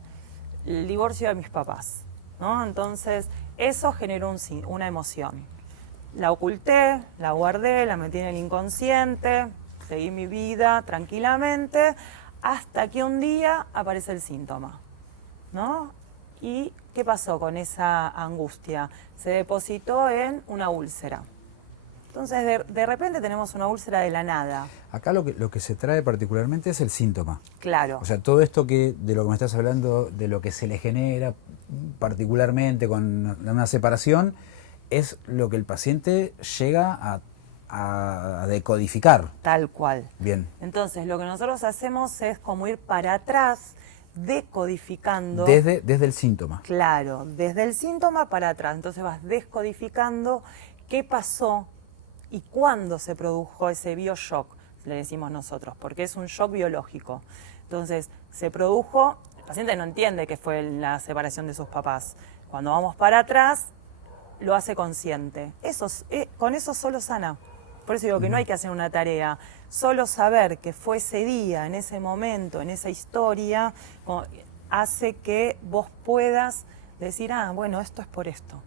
el divorcio de mis papás, ¿no? Entonces, eso generó una emoción. La oculté, la guardé, la metí en el inconsciente, seguí mi vida tranquilamente, hasta que un día aparece el síntoma, ¿no? ¿Y qué pasó con esa angustia? Se depositó en una úlcera. Entonces, de repente tenemos una úlcera de la nada. Acá lo que se trae particularmente es el síntoma. Claro. O sea, todo esto de lo que me estás hablando, de lo que se le genera particularmente con una separación, es lo que el paciente llega a decodificar. Tal cual. Bien. Entonces, lo que nosotros hacemos es como ir para atrás, decodificando. Desde el síntoma. Claro, desde el síntoma para atrás. Entonces vas descodificando qué pasó y cuándo se produjo ese bioshock, le decimos nosotros, porque es un shock biológico. Entonces, se produjo, el paciente no entiende que fue la separación de sus papás. Cuando vamos para atrás, lo hace consciente. Con eso solo sana. Por eso digo que no hay que hacer una tarea. Solo saber que fue ese día, en ese momento, en esa historia, hace que vos puedas decir, bueno, esto es por esto.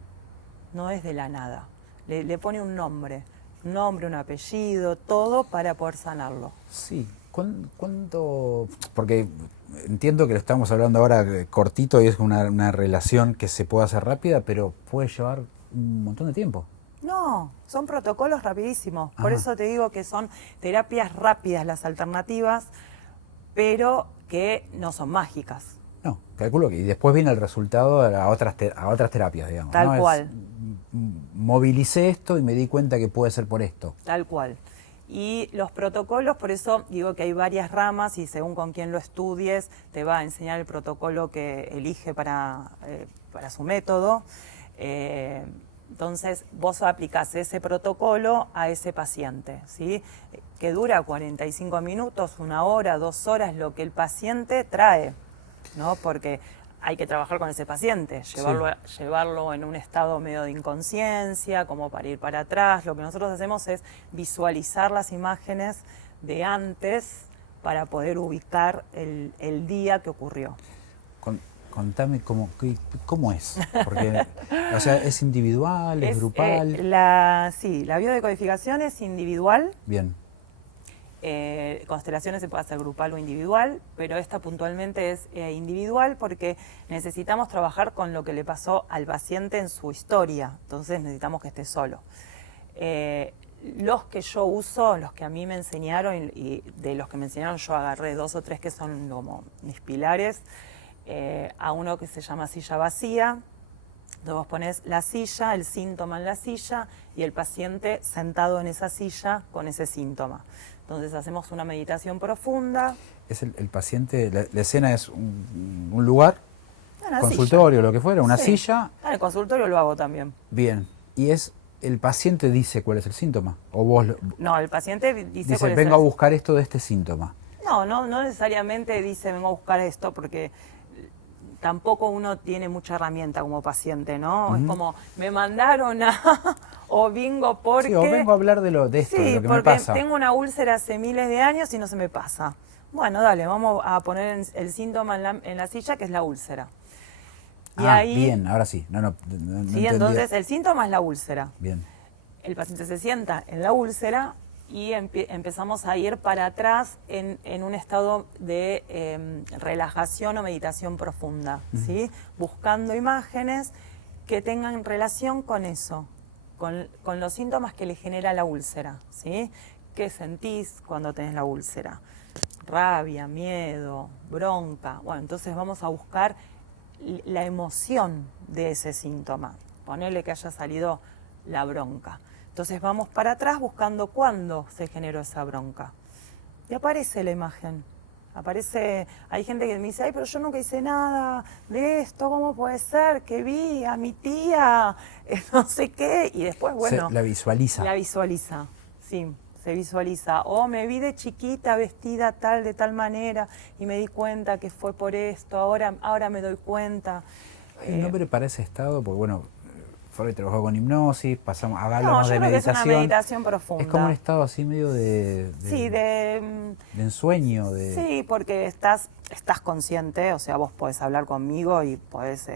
No es de la nada. Le pone un nombre, un apellido, todo para poder sanarlo. Sí. ¿Cuánto? Porque entiendo que lo estamos hablando ahora cortito y es una relación que se puede hacer rápida, pero puede llevar un montón de tiempo. No, son protocolos rapidísimos. Por eso te digo que son terapias rápidas las alternativas, pero que no son mágicas. No, calculo que y después viene el resultado a otras terapias, digamos. Tal cual. Movilicé esto y me di cuenta que puede ser por esto. Tal cual. Y los protocolos, por eso digo que hay varias ramas y según con quién lo estudies, te va a enseñar el protocolo que elige para su método. Entonces, vos aplicás ese protocolo a ese paciente, ¿sí? Que dura 45 minutos, 1 hora, 2 horas, lo que el paciente trae, ¿no? Porque hay que trabajar con ese paciente, llevarlo en un estado medio de inconsciencia, como para ir para atrás. Lo que nosotros hacemos es visualizar las imágenes de antes para poder ubicar el día que ocurrió. Contame cómo es, porque o sea, ¿es individual, es grupal? Sí, la biodecodificación es individual. Bien. Constelaciones se puede hacer grupal o individual, pero esta puntualmente es individual porque necesitamos trabajar con lo que le pasó al paciente en su historia, entonces necesitamos que esté solo. Los que yo uso, los que a mí me enseñaron y de los que me enseñaron yo agarré 2 o 3 que son como mis pilares. A uno que se llama silla vacía, donde vos pones la silla, el síntoma en la silla y el paciente sentado en esa silla con ese síntoma. Entonces hacemos una meditación profunda. Es el paciente, la escena es un lugar, consultorio, silla. Lo que fuera, una silla. En el consultorio lo hago también. Bien, y el paciente dice cuál es el síntoma, o vos... No, el paciente dice cuál es vengo a buscar esto de este síntoma. No necesariamente dice vengo a buscar esto porque... Tampoco uno tiene mucha herramienta como paciente, ¿no? Es como, me mandaron o vengo porque... Sí, o vengo a hablar de esto, de lo que me pasa. Sí, porque tengo una úlcera hace miles de años y no se me pasa. Bueno, dale, vamos a poner el síntoma en la silla, que es la úlcera. Y ahí, bien, ahora sí. No sí, entonces el síntoma es la úlcera. Bien. El paciente se sienta en la úlcera y empezamos a ir para atrás en un estado de relajación o meditación profunda, ¿sí? Buscando imágenes que tengan relación con eso, con los síntomas que le genera la úlcera, ¿sí? ¿Qué sentís cuando tenés la úlcera? Rabia, miedo, bronca. Bueno, entonces vamos a buscar la emoción de ese síntoma. Ponerle que haya salido la bronca. Entonces vamos para atrás buscando cuándo se generó esa bronca. Y aparece la imagen. Hay gente que me dice, pero yo nunca hice nada de esto, ¿cómo puede ser? Que vi a mi tía, no sé qué, y después, bueno... La visualiza. La visualiza, sí, se visualiza. O me vi de chiquita vestida de tal manera, y me di cuenta que fue por esto, ahora me doy cuenta. ¿Hay un nombre para ese estado? Porque bueno... Freud trabajó con hipnosis, hablamos de meditación. Que es una meditación profunda. Es como un estado así medio de ensueño. Sí, porque estás consciente, o sea, vos podés hablar conmigo y podés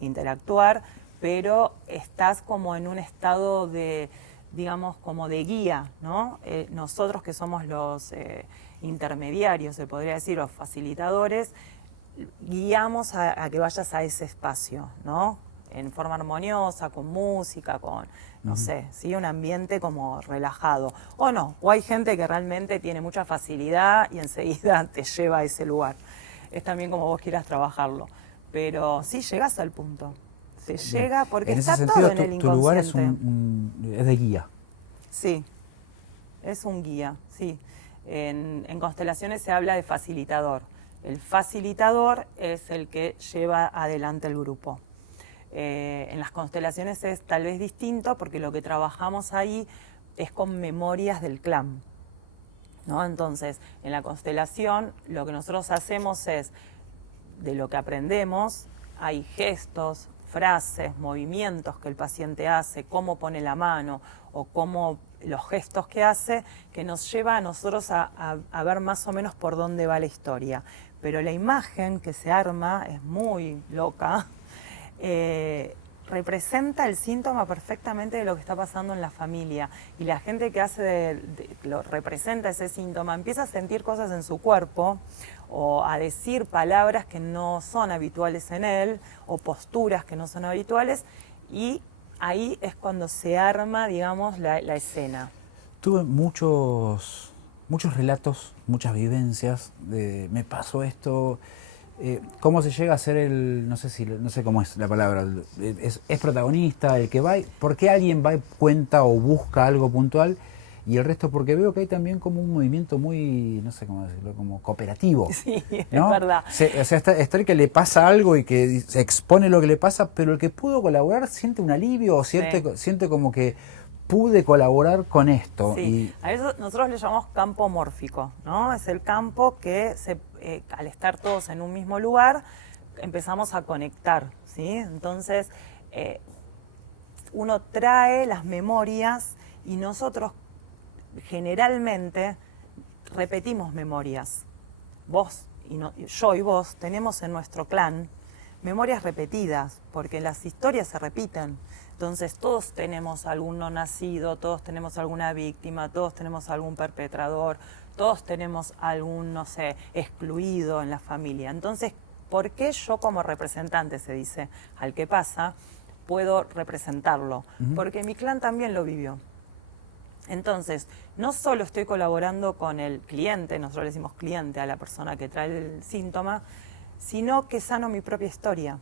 interactuar, pero estás como en un estado de, digamos, como de guía, ¿no? Nosotros que somos los intermediarios, se podría decir, los facilitadores, guiamos a que vayas a ese espacio, ¿no? En forma armoniosa, con música, con, no sé, ¿sí? Un ambiente como relajado. O hay gente que realmente tiene mucha facilidad y enseguida te lleva a ese lugar. Es también como vos quieras trabajarlo. Pero sí, llegás al punto. te llega porque en está ese todo sentido, en el tu lugar es, inconsciente. es de guía. Sí, es un guía, sí. En constelaciones se habla de facilitador. El facilitador es el que lleva adelante el grupo. En las constelaciones es tal vez distinto porque lo que trabajamos ahí es con memorias del clan, ¿no? Entonces, en la constelación lo que nosotros hacemos es, de lo que aprendemos, hay gestos, frases, movimientos que el paciente hace, cómo pone la mano o cómo los gestos que hace, que nos lleva a nosotros a ver más o menos por dónde va la historia. Pero la imagen que se arma es muy loca, representa el síntoma perfectamente de lo que está pasando en la familia, y la gente que hace lo representa ese síntoma empieza a sentir cosas en su cuerpo o a decir palabras que no son habituales en él o posturas que no son habituales, y ahí es cuando se arma, digamos, la escena. Tuve muchos relatos, muchas vivencias de me pasó esto. ¿Cómo se llega a ser el, no sé cómo es la palabra, es protagonista, el que va? ¿Por qué alguien va y cuenta o busca algo puntual? Y el resto, porque veo que hay también como un movimiento muy, no sé cómo decirlo, como cooperativo. Sí, ¿no? es verdad. O sea, está el que le pasa algo y que se expone lo que le pasa, pero el que pudo colaborar siente un alivio o siente como que pude colaborar con esto. Sí, a eso nosotros le llamamos campo mórfico, ¿no? Es el campo que al estar todos en un mismo lugar empezamos a conectar, ¿sí? Entonces uno trae las memorias y nosotros generalmente repetimos memorias. Yo y vos tenemos en nuestro clan memorias repetidas, porque las historias se repiten. Entonces todos tenemos algún no nacido, todos tenemos alguna víctima, todos tenemos algún perpetrador, todos tenemos algún, no sé, excluido en la familia. Entonces, ¿por qué yo como representante, se dice, al que pasa, puedo representarlo? Porque mi clan también lo vivió. Entonces, no solo estoy colaborando con el cliente, nosotros le decimos cliente a la persona que trae el síntoma, sino que sano mi propia historia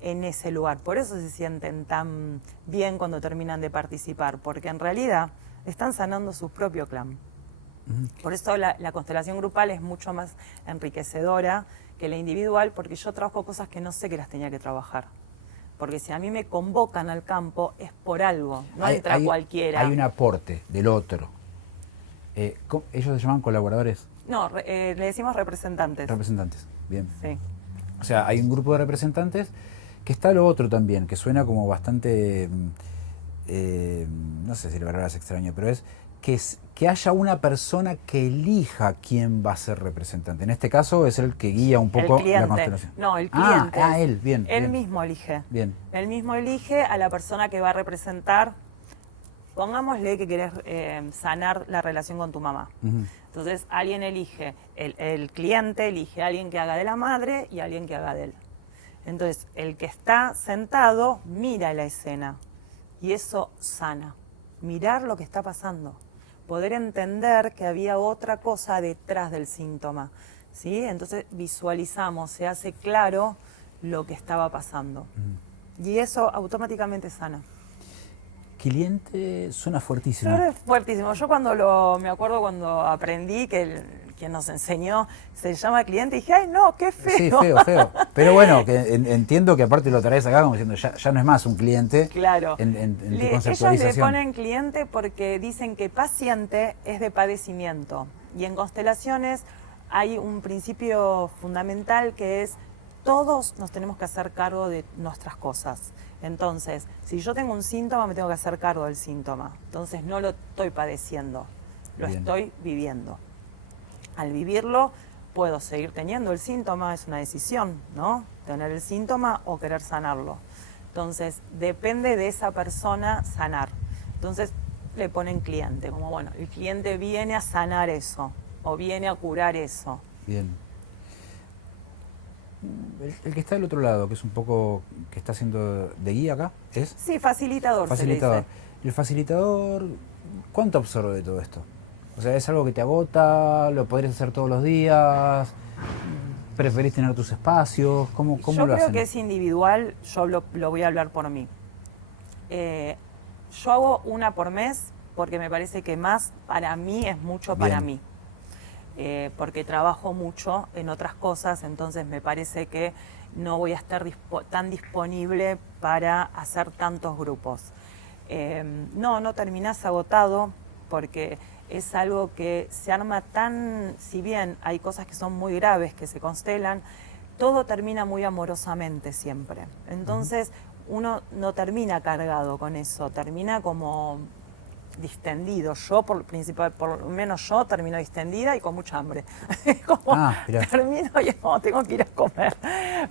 en ese lugar. Por eso se sienten tan bien cuando terminan de participar, porque en realidad están sanando su propio clan. Por eso la constelación grupal es mucho más enriquecedora que la individual, porque yo trabajo cosas que no sé que las tenía que trabajar. Porque si a mí me convocan al campo es por algo, no entra cualquiera. Hay un aporte del otro. ¿Ellos se llaman colaboradores? No, le decimos representantes. Representantes, bien. Sí. O sea, hay un grupo de representantes que está lo otro también, que suena como bastante, no sé si la palabra es extraña, pero es que haya una persona que elija quién va a ser representante. En este caso es el que guía un poco la constelación. No, el cliente. Él, bien. Él bien. mismo elige. Bien. Él mismo elige a la persona que va a representar. Pongámosle que querés sanar la relación con tu mamá. Entonces alguien elige, el cliente elige a alguien que haga de la madre y a alguien que haga de él. Entonces el que está sentado mira la escena y eso sana. Mirar lo que está pasando. Poder entender que había otra cosa detrás del síntoma, ¿sí? Entonces visualizamos, se hace claro lo que estaba pasando. Y eso automáticamente sana. Cliente suena fuertísimo. Suena fuertísimo. Yo me acuerdo cuando aprendí que quien nos enseñó se llama cliente y dije, ¡ay no, qué feo! Sí, feo. Pero bueno, que entiendo que aparte lo traes acá como diciendo, ya no es más un cliente. Claro. En tu Ellos conceptualización. le ponen cliente porque dicen que paciente es de padecimiento. Y en constelaciones hay un principio fundamental que es todos nos tenemos que hacer cargo de nuestras cosas. Entonces, si yo tengo un síntoma, me tengo que hacer cargo del síntoma. Entonces no lo estoy padeciendo, lo estoy viviendo. Al vivirlo, puedo seguir teniendo el síntoma, es una decisión, ¿no? Tener el síntoma o querer sanarlo. Entonces, depende de esa persona sanar. Entonces, le ponen cliente, como bueno, el cliente viene a sanar eso, o viene a curar eso. Bien. El que está del otro lado, que es un poco, que está haciendo de guía acá, ¿es? Sí, facilitador. Facilitador. Se le dice. El facilitador, ¿cuánto absorbe de todo esto? O sea, ¿es algo que te agota? ¿Lo podrías hacer todos los días? ¿Preferís tener tus espacios? ¿Cómo Yo lo creo hacen? que es individual, yo lo voy a hablar por mí. Yo hago una por mes porque me parece que más para mí es mucho para Bien. mí. Porque trabajo mucho en otras cosas, entonces me parece que no voy a estar tan disponible para hacer tantos grupos. No terminás agotado porque es algo que se arma si bien hay cosas que son muy graves, que se constelan, todo termina muy amorosamente siempre. Entonces uno no termina cargado con eso, termina como distendido. Yo, por lo menos yo, termino distendida y con mucha hambre. Como Mirá. termino y no, tengo que ir a comer.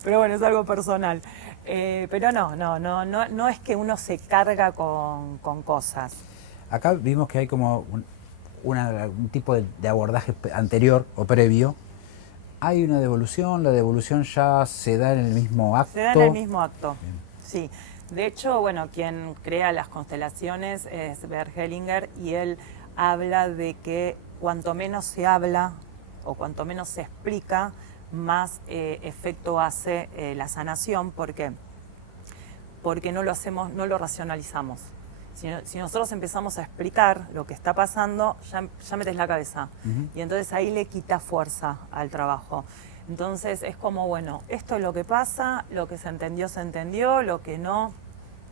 Pero bueno, es algo personal. Pero no es que uno se carga con cosas. Acá vimos que hay como un tipo de abordaje anterior o previo. Hay una devolución, la devolución ya se da en el mismo acto. Se da en el mismo acto, Bien. sí. De hecho, bueno, quien crea las constelaciones es Bert Hellinger y él habla de que cuanto menos se habla o cuanto menos se explica, más efecto hace la sanación. ¿Por qué? Porque no lo hacemos, no lo racionalizamos. Si nosotros empezamos a explicar lo que está pasando, ya metes la cabeza. Y entonces ahí le quita fuerza al trabajo. Entonces es como, bueno, esto es lo que pasa, lo que se entendió, lo que no,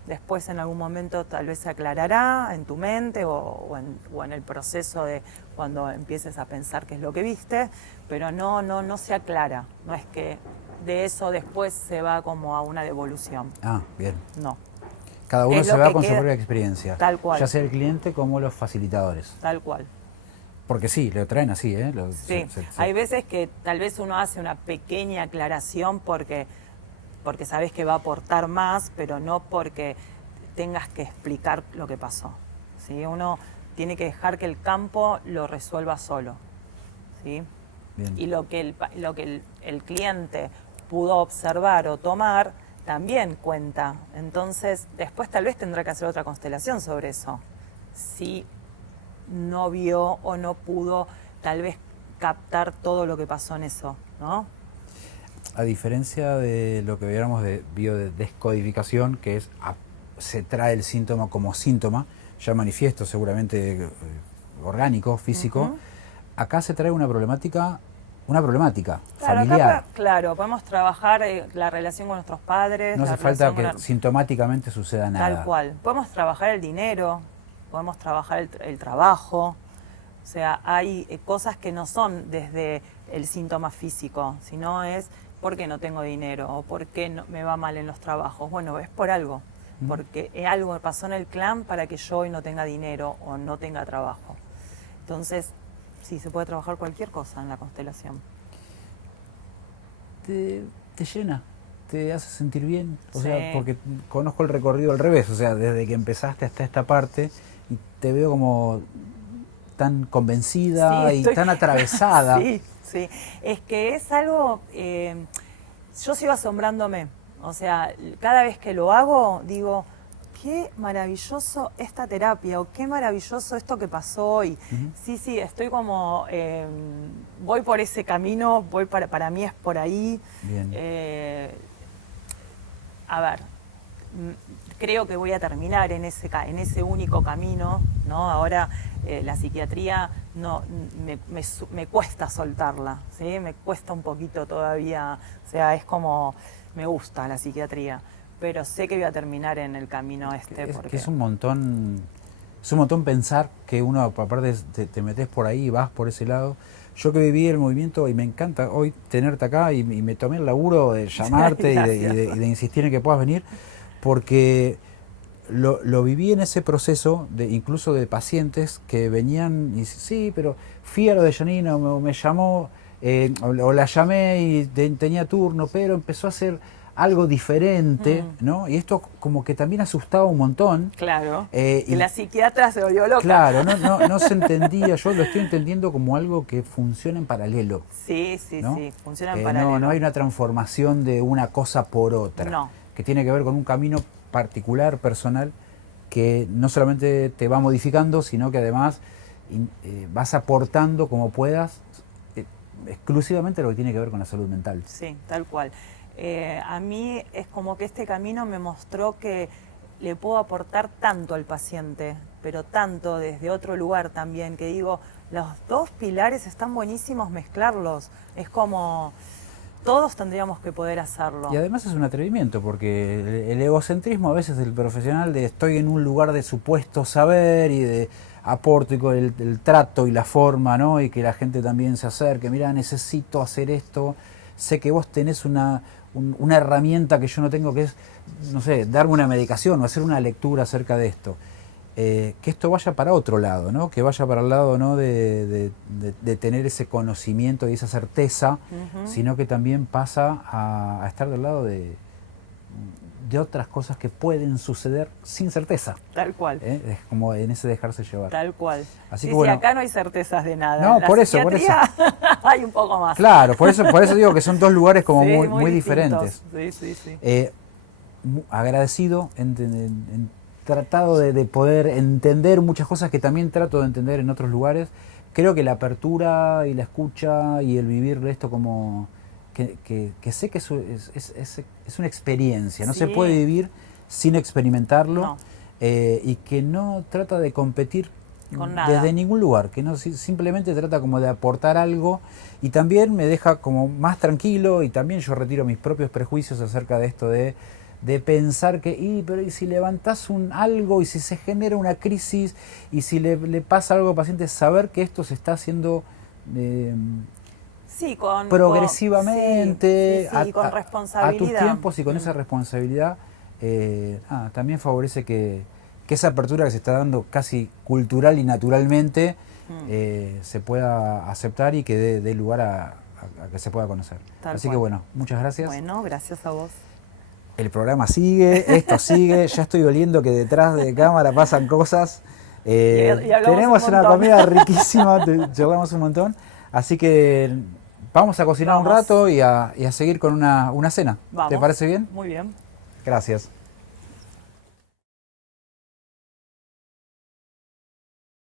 después en algún momento tal vez se aclarará en tu mente o en el proceso de cuando empieces a pensar qué es lo que viste, pero no se aclara. No es que de eso después se va como a una devolución. Bien. No. Cada uno Es se lo va que con su queda, propia experiencia. tal cual. Ya sea el cliente como los facilitadores. Tal cual. Porque sí, lo traen así, ¿eh? Sí, hay veces que tal vez uno hace una pequeña aclaración porque sabes que va a aportar más, pero no porque tengas que explicar lo que pasó. ¿Sí? Uno tiene que dejar que el campo lo resuelva solo. ¿Sí? Bien. Y lo que el cliente pudo observar o tomar también cuenta. Entonces, después tal vez tendrá que hacer otra constelación sobre eso. Si no vio o no pudo tal vez captar todo lo que pasó en eso, ¿no? A diferencia de lo que veíamos de biodescodificación, que es se trae el síntoma como síntoma, ya manifiesto seguramente orgánico, físico, acá se trae una problemática familiar. Acá, claro, podemos trabajar la relación con nuestros padres. No hace falta que sintomáticamente suceda nada. Tal cual. Podemos trabajar el dinero, podemos trabajar el trabajo. O sea, hay cosas que no son desde el síntoma físico, sino es por qué no tengo dinero o por qué no, me va mal en los trabajos. Bueno, es por algo, porque algo pasó en el clan para que yo hoy no tenga dinero o no tenga trabajo. Entonces, sí, se puede trabajar cualquier cosa en la constelación. Te llena, te hace sentir bien, o Sí. sea, porque conozco el recorrido al revés, o sea, desde que empezaste hasta esta parte y te veo como tan convencida y tan atravesada. Sí, es que es algo, yo sigo asombrándome, o sea, cada vez que lo hago digo, qué maravilloso esta terapia o qué maravilloso esto que pasó hoy. Sí, estoy como, voy por ese camino, para mí es por ahí. Bien. A ver, creo que voy a terminar en ese único camino, ¿no? Ahora la psiquiatría me cuesta soltarla, ¿sí? Me cuesta un poquito todavía, o sea, es como, me gusta la psiquiatría, pero sé que voy a terminar en el camino porque es un montón pensar que uno, aparte te metes por ahí y vas por ese lado. Yo que viví el movimiento y me encanta hoy tenerte acá y me tomé el laburo de llamarte y de insistir en que puedas venir, porque lo viví en ese proceso, incluso de pacientes que venían y sí, pero fui a lo de Janina, me llamó, o la llamé y tenía turno, pero empezó a hacer algo diferente, ¿no? Y esto como que también asustaba un montón. Claro, y la psiquiatra se volvió loca. Claro, no se entendía, yo lo estoy entendiendo como algo que funciona en paralelo. Sí, ¿no? Funciona en paralelo. No hay una transformación de una cosa por otra, que tiene que ver con un camino particular, personal, que no solamente te va modificando, sino que además vas aportando como puedas exclusivamente lo que tiene que ver con la salud mental. Sí, tal cual. A mí es como que este camino me mostró que le puedo aportar tanto al paciente, pero tanto desde otro lugar también, que digo, los dos pilares están buenísimos mezclarlos. Es como todos tendríamos que poder hacerlo. Y además es un atrevimiento, porque el egocentrismo a veces del profesional de estoy en un lugar de supuesto saber y de aporto y con el trato y la forma, ¿no? Y que la gente también se acerque, mira, necesito hacer esto, sé que vos tenés una herramienta que yo no tengo, que es, no sé, darme una medicación o hacer una lectura acerca de esto. Que esto vaya para otro lado, ¿no? Que vaya para el lado, ¿no? de tener ese conocimiento y esa certeza, sino que también pasa a estar del lado de otras cosas que pueden suceder sin certeza. Tal cual. Es como en ese dejarse llevar. Tal cual. Así sí, que, bueno, sí, acá no hay certezas de nada. No, la por eso. hay un poco más. Claro, por eso digo que son dos lugares como sí, muy diferentes. Sí. Agradecido en tratado de poder entender muchas cosas que también trato de entender en otros lugares. Creo que la apertura y la escucha y el vivir de esto como que sé que es una experiencia, no se puede vivir sin experimentarlo, no. Y que no trata de competir con nada. desde ningún lugar, que no simplemente trata como de aportar algo, y también me deja como más tranquilo, y también yo retiro mis propios prejuicios acerca de esto de pensar que, pero ¿y si levantás algo y si se genera una crisis y si le pasa algo al paciente? Saber que esto se está haciendo sí, progresivamente con responsabilidad. A tus tiempos y con esa responsabilidad, también favorece que esa apertura que se está dando casi cultural y naturalmente se pueda aceptar y que dé lugar a que se pueda conocer. Así que bueno, muchas gracias. Bueno, gracias a vos. El programa sigue, esto sigue, ya estoy oliendo que detrás de cámara pasan cosas. Tenemos una comida riquísima, charlamos un montón. Así que vamos a cocinar un rato y a seguir con una cena. Vamos. ¿Te parece bien? Muy bien. Gracias.